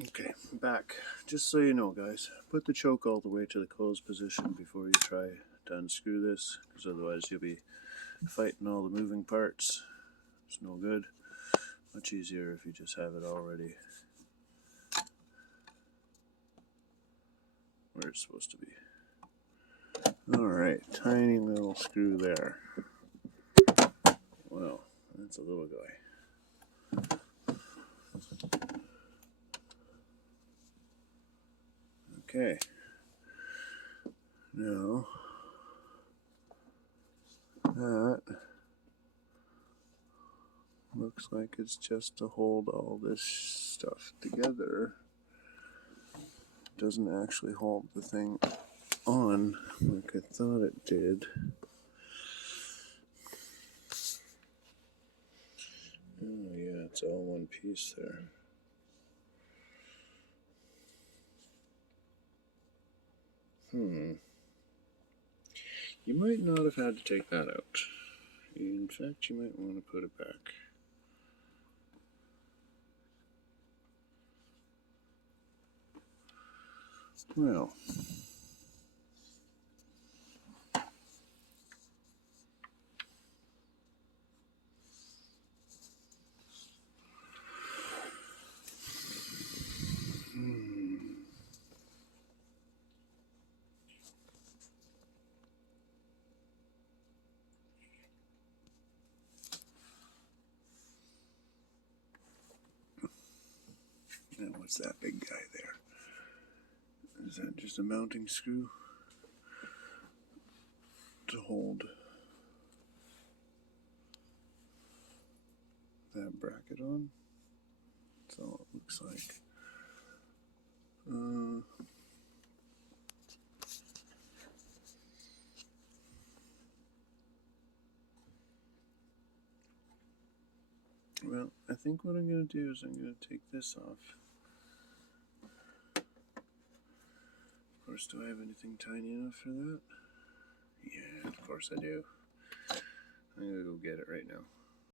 Okay, back. Just so you know, guys, put the choke all the way to the closed position before you try to unscrew this, because otherwise you'll be fighting all the moving parts. It's no good. Much easier if you just have it already where it's supposed to be. Alright, tiny little screw there. Well, that's a little guy. Okay. Now, that looks like it's just to hold all this stuff together. Doesn't actually hold the thing on like I thought it did. Oh yeah, it's all one piece there. You might not have had to take that out. In fact, you might want to put it back. Well, now what's that big guy there? Is that just a mounting screw to hold that bracket on? That's all it looks like. Well, I think what I'm going to do is I'm going to take this off. Of course, do I have anything tiny enough for that? Yeah, of course I do. I'm going to go get it right now.